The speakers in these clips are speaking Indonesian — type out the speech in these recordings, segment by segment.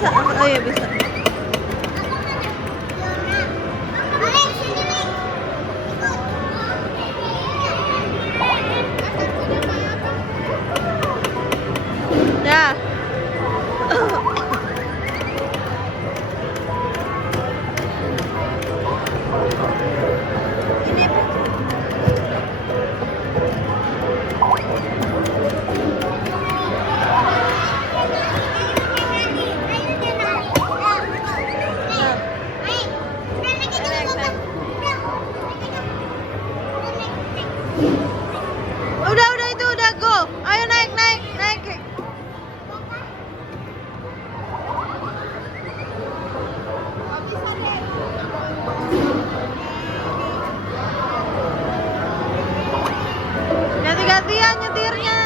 bisa. Oh iya bisa. Dah. Ini udah itu udah go. Ayo naik. Ganti-gantian nyetirnya.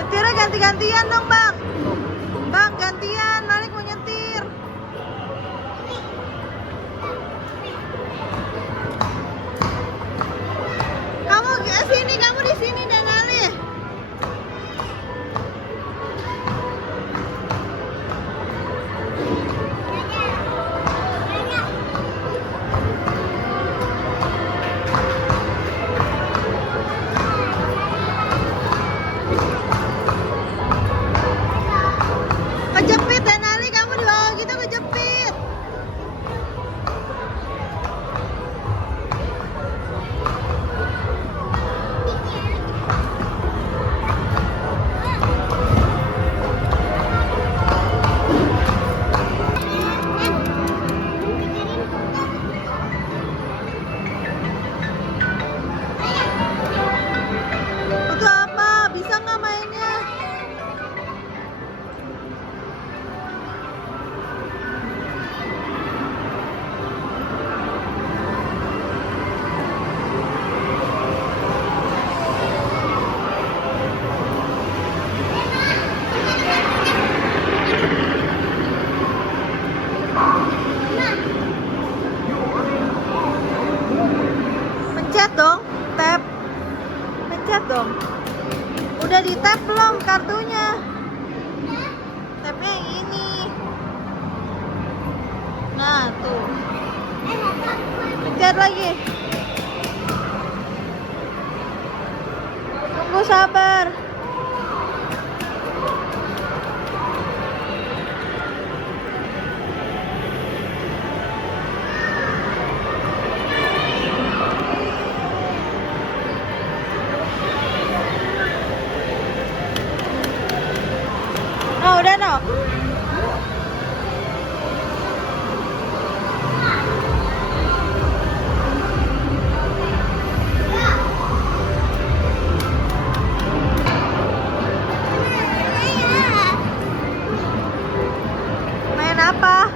Nyetirnya ganti-gantian dong, Bang. Bang, gantian. Malik mau nyetir. Kamu sini, kamu di sini dan Ali. Kejepit dan Ali, kamu di bawah gitu kejepit. Itu apa? Bisa nggak mainnya? Pencet dong, tap. Pencet dong. Udah di tap belum kartunya? Tapnya yang ini. Nah, tuh. Pencet lagi. Tunggu sabar. Oh, udah no. Main apa?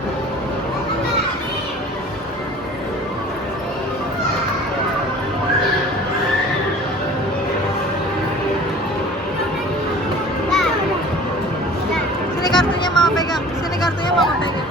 Sini kartunya mama pegang. Sini kartunya mama pegang.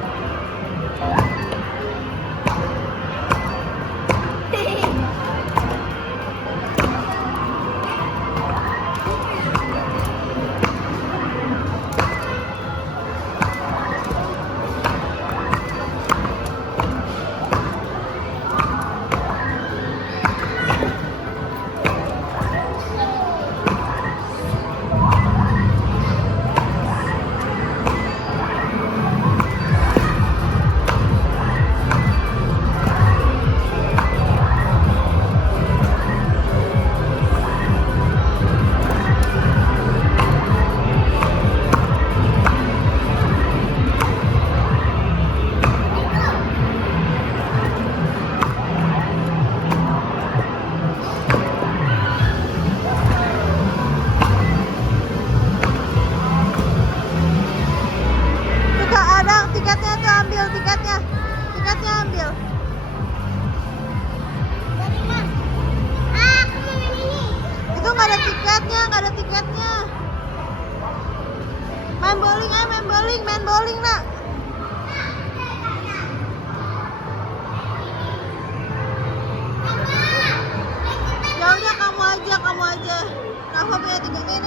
Main bowling nak. Ya udah kamu aja. Rafa punya 3 nih.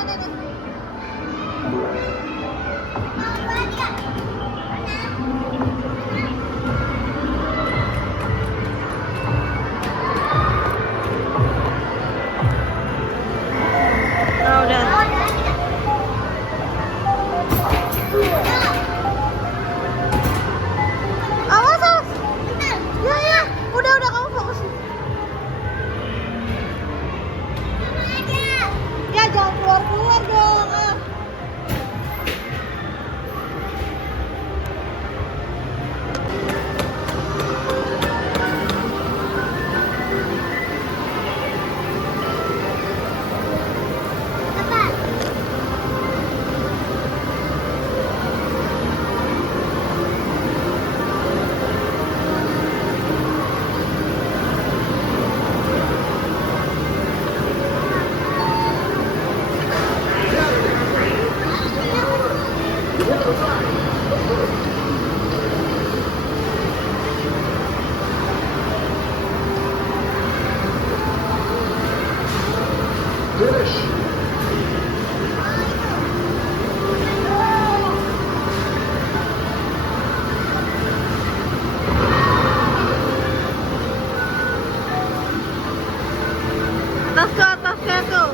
Atasnya tuh.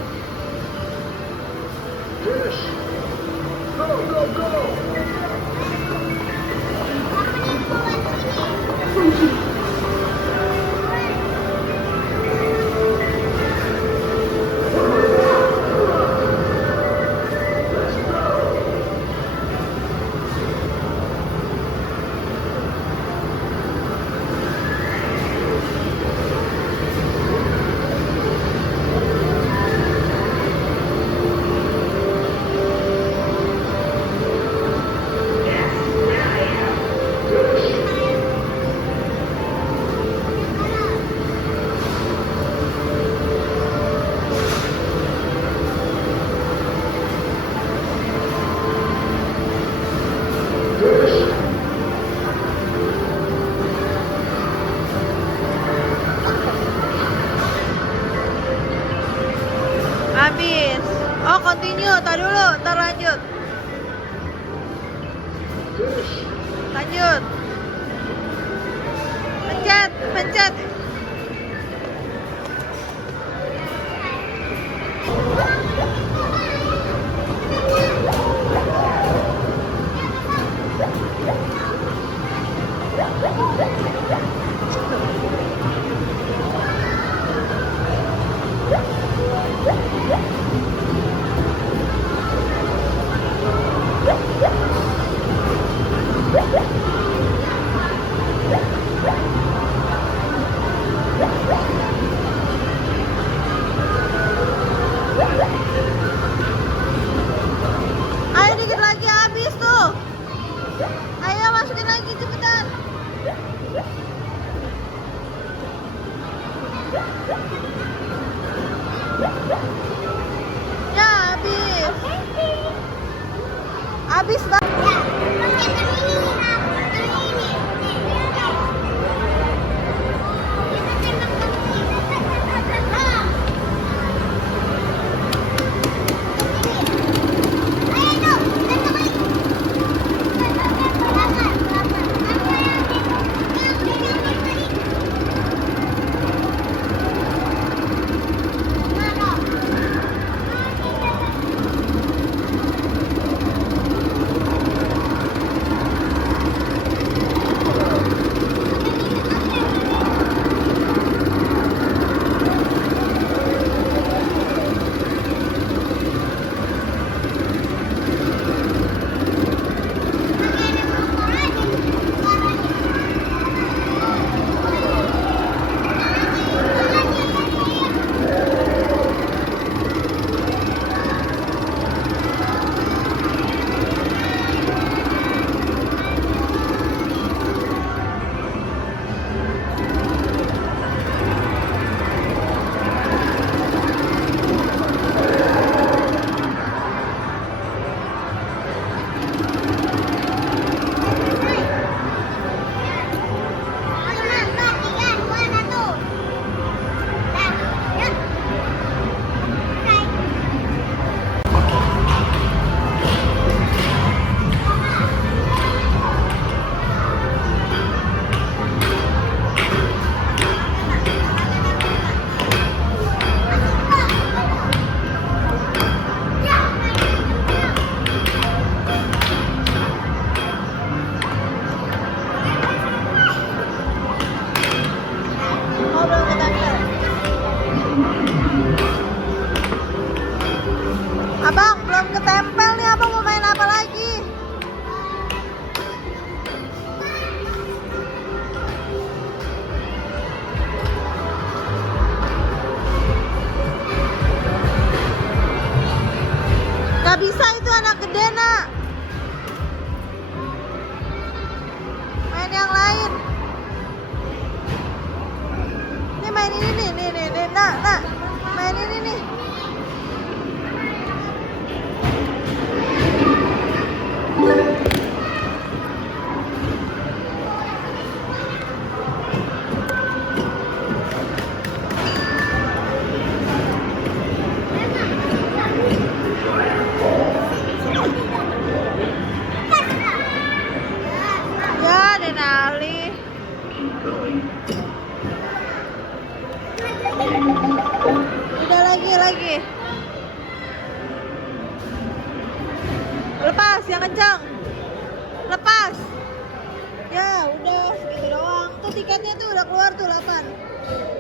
Habis. Oh, continue. Tar dulu, ntar lanjut. Lanjut. Pencet, pencet. Ayo dikit lagi habis tuh. Ayo masukin lagi cepetan. Ya habis. Habis banget. Abang belum ketempel nih, abang mau main apa lagi? Gak bisa, itu anak gede nak. Main yang lain. Nih main ini nih, nak. Main ini nih. yang kencang. Lepas. Ya, udah segitu doang. Tuh tiketnya tuh udah keluar tuh 8.